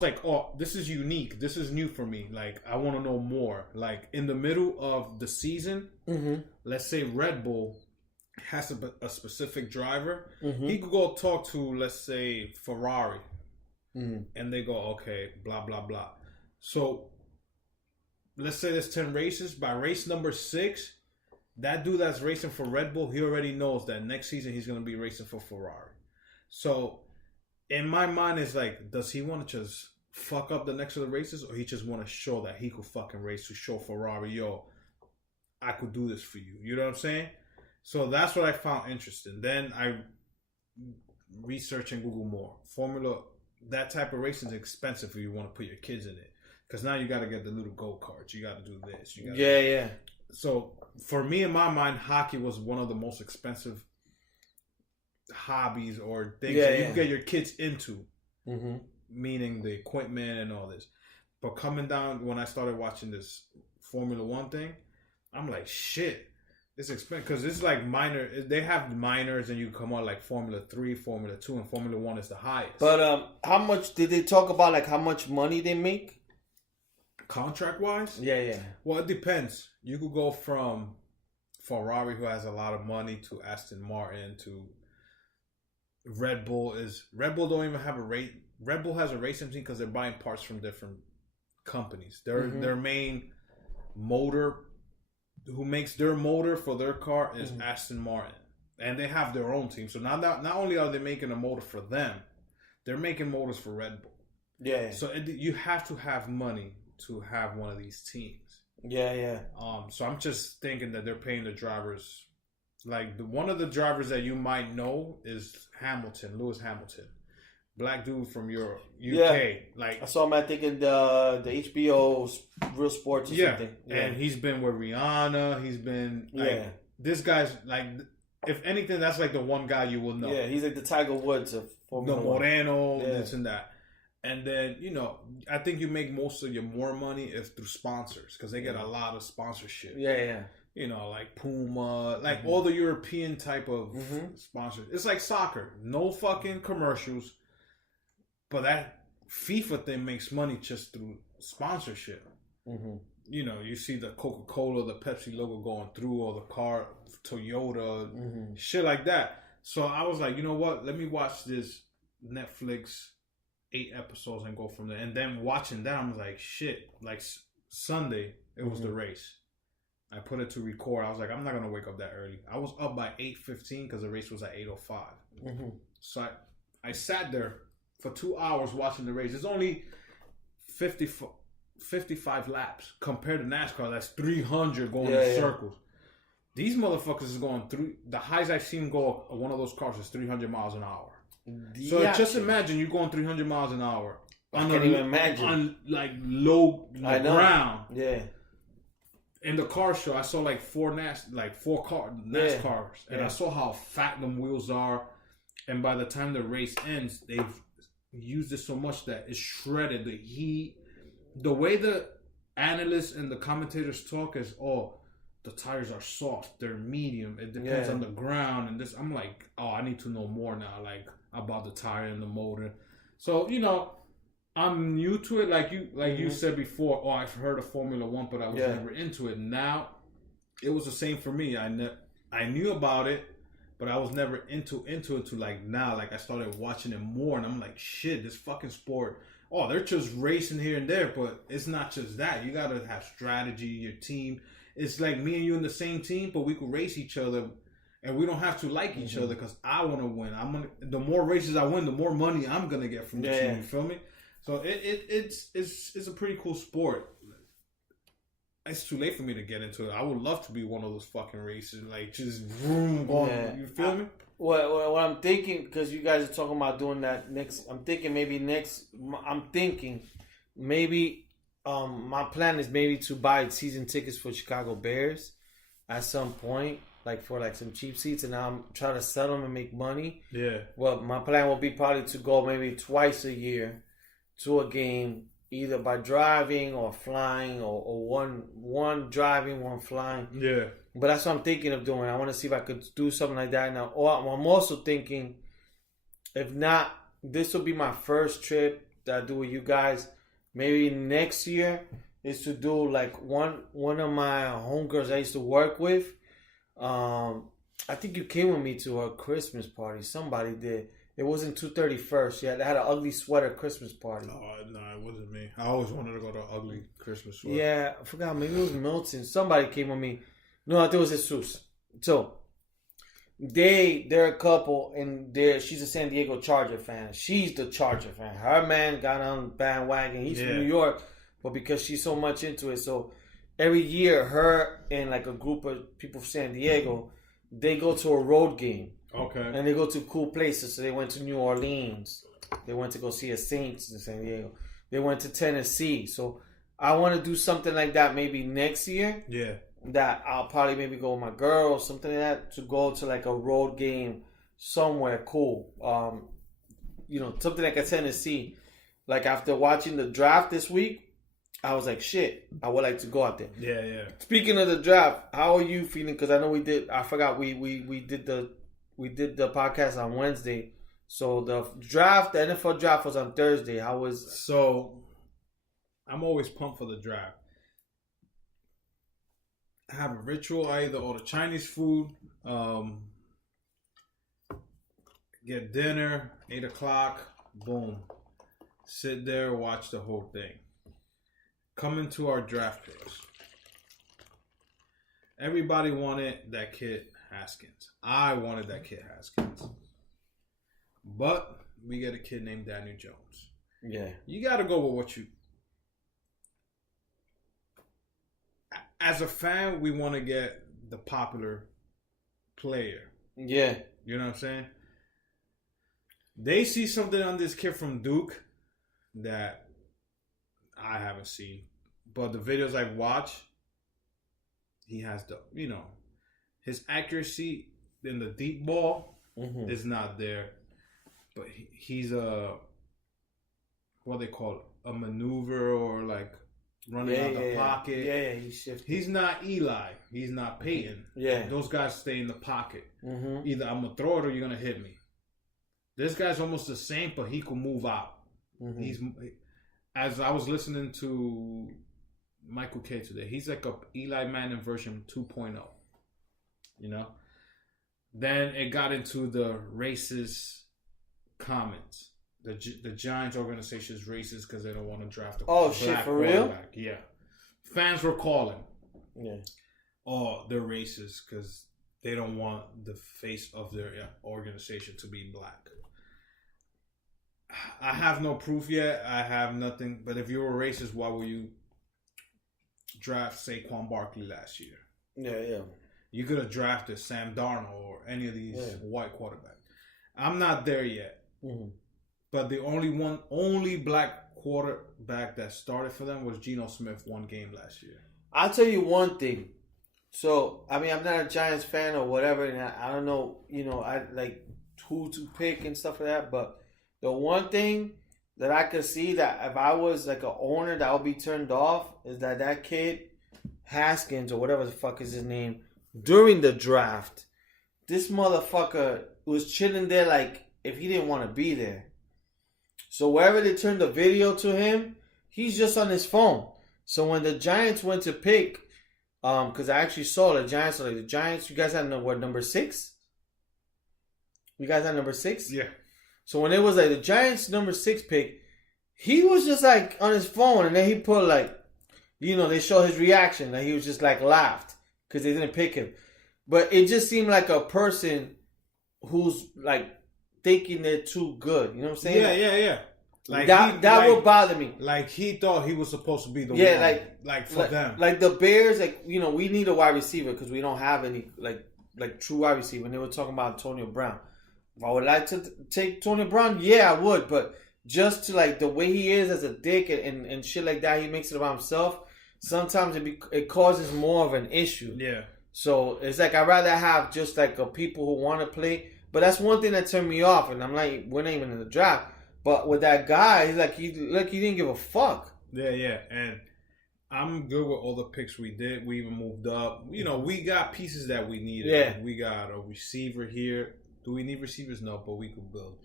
like, oh, this is unique. This is new for me. Like, I want to know more. Like, in the middle of the season, let's say Red Bull has a specific driver. He could go talk to, let's say, Ferrari. And they go, okay, blah, blah, blah. So, let's say there's 10 races. By race number 6, that dude that's racing for Red Bull, he already knows that next season he's going to be racing for Ferrari. So, in my mind, it's like, does he want to just fuck up the next of the races, or he just want to show that he could fucking race to show Ferrari, yo, I could do this for you. You know what I'm saying? So that's what I found interesting. Then I research and Google more. Formula, that type of racing is expensive if you want to put your kids in it. Because now you got to get the little go-karts. You got to do this. Yeah. So for me, in my mind, hockey was one of the most expensive hobbies or things that you can get your kids into. Meaning the equipment and all this. But coming down, when I started watching this Formula One thing, I'm like, shit, it's expensive. Because it's like minor. They have minors and you come on like Formula 3, Formula 2, and Formula 1 is the highest. But how much did they talk about, like how much money they make? Contract-wise? Yeah. Well, it depends. You could go from Ferrari, who has a lot of money, to Aston Martin, to Red Bull. Red Bull don't even have a rate. Red Bull has a racing team because they're buying parts from different companies. Their main motor, who makes their motor for their car, is Aston Martin, and they have their own team. So not only are they making a motor for them, they're making motors for Red Bull. Yeah. So you have to have money to have one of these teams. Yeah. So I'm just thinking that they're paying the drivers. Like one of the drivers that you might know is Lewis Hamilton. Black dude from UK. Yeah. Like I saw him, I think, in the HBO Real Sports or something. Yeah. And he's been with Rihanna. He's been this guy's like, if anything, that's like the one guy you will know. Yeah, he's like the Tiger Woods of Formula One. Moreno, this and that. And then, I think you make most of your more money if through sponsors, because they get a lot of sponsorship. Yeah. Like Puma, like all the European type of sponsors. It's like soccer. No fucking commercials. But that FIFA thing makes money just through sponsorship. You see the Coca-Cola, the Pepsi logo going through, or the car, Toyota, shit like that. So I was like, you know what? Let me watch this Netflix 8 episodes and go from there. And then watching that, I'm like, shit. Like Sunday, it was the race. I put it to record. I was like, I'm not gonna wake up that early. I was up by 8:15 because the race was at 8:05. So I sat there for 2 hours watching the race. It's only 55 laps compared to NASCAR. That's 300 going in circles. These motherfuckers is going through. The highs I've seen go one of those cars is 300 miles an hour. So just imagine you going 300 miles an hour. I can't even imagine. On like low ground. Yeah. In the car show, I saw like four NASCARs, and I saw how fat them wheels are. And by the time the race ends, they've used it so much that it's shredded. The heat, the way the analysts and the commentators talk is, the tires are soft, they're medium. It depends on the ground and this. I'm like, I need to know more now, like about the tire and the motor. So I'm new to it, like you said before. I've heard of Formula One, but I was never into it. Now, it was the same for me. I knew about it, but I was never into it to like now. Like I started watching it more, and I'm like, shit, this fucking sport. They're just racing here and there, but it's not just that. You gotta have strategy, your team. It's like me and you in the same team, but we could race each other, and we don't have to like each other because I want to win. The more races I win, the more money I'm gonna get from the team. You feel me? So it's a pretty cool sport. It's too late for me to get into it. I would love to be one of those fucking races, like just vroom, going. Yeah. You feel me? Well, what I'm thinking, because you guys are talking about doing that next. I'm thinking maybe my plan is maybe to buy season tickets for Chicago Bears at some point, like for like some cheap seats, and I'm trying to sell them and make money. Yeah. Well, my plan will be probably to go maybe twice a year to a game, either by driving or flying, or one driving, one flying. Yeah. But that's what I'm thinking of doing. I want to see if I could do something like that now. Or I'm also thinking, if not, this will be my first trip that I do with you guys, maybe next year, is to do like one of my homegirls I used to work with. I think you came with me to her Christmas party. Somebody did. It wasn't 231st. Yeah, they had an ugly sweater Christmas party. Oh, no, it wasn't me. I always wanted to go to an ugly Christmas sweater. Yeah, I forgot. Maybe it was Milton. Somebody came with me. No, I think it was Jesus. So, they're a couple, and she's a San Diego Charger fan. She's the Charger fan. Her man got on the bandwagon. He's from New York, but because she's so much into it, so every year, her and like a group of people from San Diego, they go to a road game. Okay. And they go to cool places. So they went to New Orleans. They went to go see a Saints in San Diego. They went to Tennessee. So I want to do something like that maybe next year. Yeah. That I'll probably maybe go with my girl or something like that to go to like a road game somewhere cool. Something like a Tennessee. Like after watching the draft this week, I was like, shit, I would like to go out there. Yeah, yeah. Speaking of the draft, how are you feeling? Because I know we did the podcast on Wednesday. So the NFL draft was on Thursday. How was... So, I'm always pumped for the draft. I have a ritual. I either order Chinese food, get dinner, 8 o'clock, boom. Sit there, watch the whole thing. Come into our draft picks. Everybody wanted that kid Haskins. I wanted that kid Haskins. But we get a kid named Daniel Jones. Yeah. You got to go with what you... As a fan, we want to get the popular player. Yeah. You know what I'm saying? They see something on this kid from Duke that I haven't seen. But the videos I've watched, he has his accuracy in the deep ball is not there. But he's what they call it, a maneuver or like running out the pocket. Yeah, he's shifting. He's not Eli. He's not Peyton. Yeah. Those guys stay in the pocket. Either I'm going to throw it or you're going to hit me. This guy's almost the same, but he can move out. As I was listening to Michael K today, he's like a Eli Manning version 2.0. You know? Then it got into the racist comments. The Giants organization is racist because they don't want to draft a black shit, for real? Yeah. Fans were calling. Yeah. Oh, they're racist because they don't want the face of their organization to be black. I have no proof yet. I have nothing. But if you're a racist, why would you draft Saquon Barkley last year? Yeah. You could have drafted Sam Darnold or any of these white quarterbacks. I'm not there yet. But the only black quarterback that started for them was Geno Smith one game last year. I'll tell you one thing. So, I mean, I'm not a Giants fan or whatever, and I don't know, I like who to pick and stuff like that, but the one thing that I could see that if I was like an owner that would be turned off is that kid, Haskins or whatever the fuck is his name, during the draft, this motherfucker was chilling there like if he didn't want to be there. So wherever they turned the video to him, he's just on his phone. So when the Giants went to pick, because I actually saw the Giants, you guys had number 6? You guys had number 6? Yeah. So when it was like the Giants number 6 pick, he was just like on his phone, and then he put like, they show his reaction, like he was just like laughed because they didn't pick him. But it just seemed like a person who's like thinking they're too good. You know what I'm saying? Yeah. Like that would bother me. Like he thought he was supposed to be the one. Like for them. Like the Bears, we need a wide receiver because we don't have any like true wide receiver. And they were talking about Antonio Brown. If I would like to take Tony Brown, yeah, I would. But just to like the way he is as a dick and shit like that, he makes it about himself. Sometimes it causes more of an issue. Yeah. So it's like I'd rather have just like a people who want to play. But that's one thing that turned me off. And I'm like, we're not even in the draft. But with that guy, he's like he didn't give a fuck. Yeah. And I'm good with all the picks we did. We even moved up. We got pieces that we needed. Yeah. We got a receiver here. Do we need receivers? No, but we could build.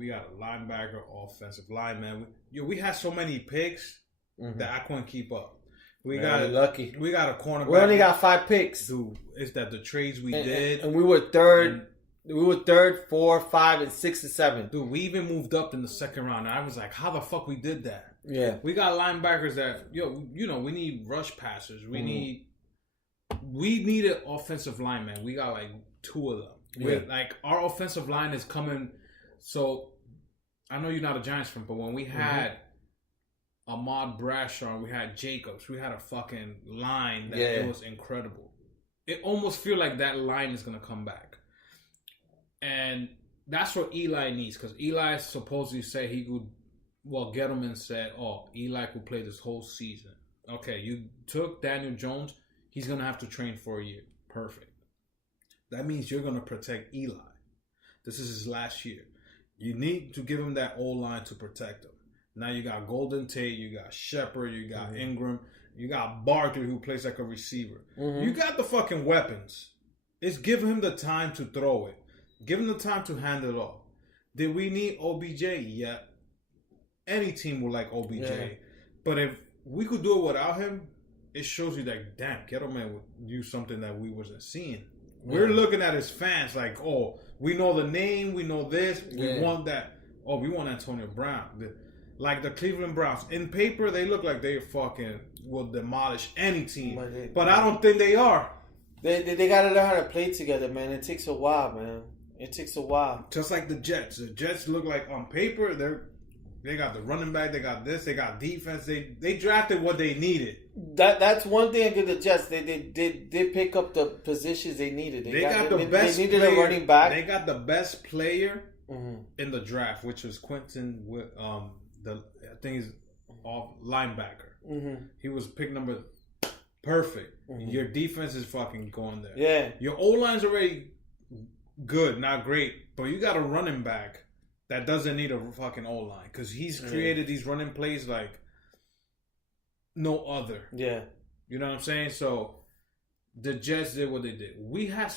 We got a linebacker, offensive lineman. We had so many picks that I couldn't keep up. We're lucky. We got a cornerback. We only got 5 picks. Dude, it's that the trades we did. And we were third. We were 3rd, 4, 5, and 6 and 7. Dude, we even moved up in the second round. And I was like, how the fuck we did that? Yeah. We got linebackers that, we need rush passers. We needed offensive linemen. We got like 2 of them. Yeah. Like, our offensive line is coming. So, I know you're not a Giants fan, but when we had Ahmad Bradshaw, we had Jacobs, we had a fucking line that it was incredible. It almost feels like that line is going to come back. And that's what Eli needs, because Eli supposedly said he could, Gettleman said, Eli could play this whole season. Okay, you took Daniel Jones, he's going to have to train for a year. Perfect. That means you're going to protect Eli. This is his last year. You need to give him that O-line to protect him. Now you got Golden Tate, you got Shepard, you got Ingram, you got Barkley who plays like a receiver. You got the fucking weapons. It's give him the time to throw it. Give him the time to hand it off. Did we need OBJ? Yeah. Any team would like OBJ. Yeah. But if we could do it without him, it shows you that, damn, Gettleman would do something that we wasn't seeing. We're looking at his fans like, we know the name, we know this, we want that. We want Antonio Brown. Like the Cleveland Browns. In paper, they look like they fucking will demolish any team. But I don't think they are. They got to learn how to play together, man. It takes a while, man. It takes a while. Just like the Jets. The Jets look like on paper, they got the running back, they got this, they got defense. They drafted what they needed. That's one thing against the Jets. They did pick up the positions they needed. They got the best. They needed a running back. They got the best player in the draft, which was Quentin. I think he's off linebacker. He was pick number perfect. Your defense is fucking going there. Yeah. Your O line's already good, not great, but you got a running back that doesn't need a fucking O line because he's created these running plays like no other. Yeah. You know what I'm saying? So the Jets did what they did. We had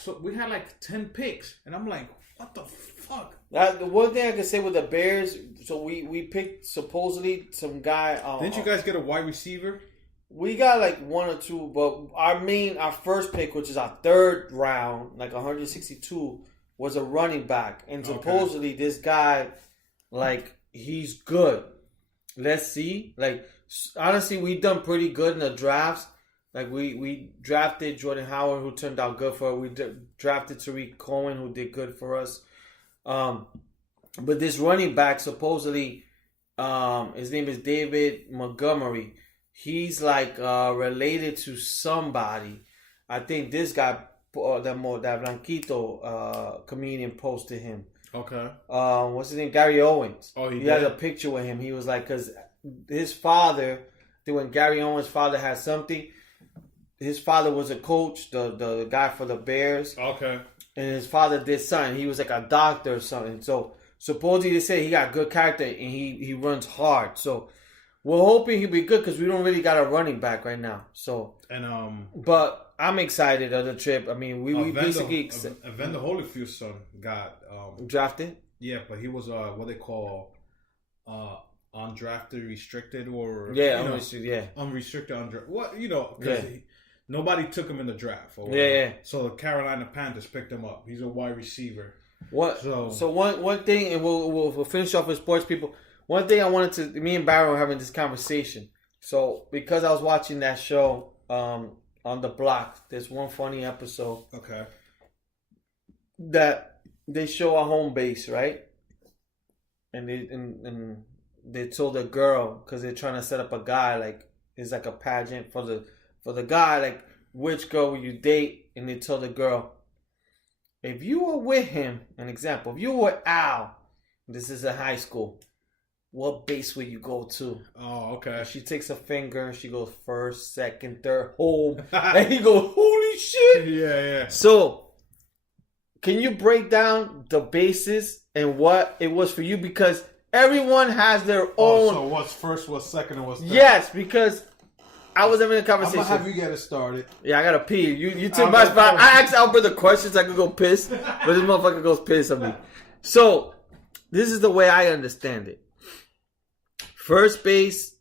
like 10 picks, and I'm like, what the fuck? The one thing I can say with the Bears, so we picked supposedly some guy. Didn't you guys get a wide receiver? We got like 1 or 2, but our first pick, which is our 3rd round, like 162, was a running back, and supposedly this guy, like, he's good. Let's see. Like, honestly, we done pretty good in the drafts. Like, we drafted Jordan Howard, who turned out good for us. We drafted Tariq Cohen, who did good for us. But this running back, supposedly, his name is David Montgomery. He's like related to somebody. I think this guy, that Blanquito comedian, posted him. Okay. What's his name? Gary Owens. Oh, he had a picture with him. He was like, because his father, when Gary Owens' father had something, his father was a coach, the guy for the Bears. Okay. And his father did something. He was like a doctor or something. So supposedly they say he got good character and he runs hard. So we're hoping he'll be good because we don't really got a running back right now. So but I'm excited of the trip. I mean, we basically Evander Holyfield's son got drafted. Yeah, but he was what they call undrafted, restricted, or unrestricted. What nobody took him in the draft. So the Carolina Panthers picked him up. He's a wide receiver. So one thing, and we'll finish off with sports people. One thing I wanted to, me and Byron were having this conversation. So because I was watching that show on the block, there's one funny episode. Okay. That they show a home base, right? And they told the girl, because they're trying to set up a guy, like it's like a pageant for the guy, like which girl will you date? And they told the girl, if you were with him, an example, if you were Al, this is in high school, what base will you go to? Oh, okay. And she takes a finger, she goes first, second, third, home. And he goes, holy shit. Yeah. So, can you break down the bases and what it was for you? Because everyone has their own. So what's first, what's second, and what's third? Yes, because I was having a conversation. I'm going to have you get it started. Yeah, I got to pee. You took my spot. I asked Albert the questions. I could go piss. But this motherfucker goes piss on me. So, this is the way I understand it. First base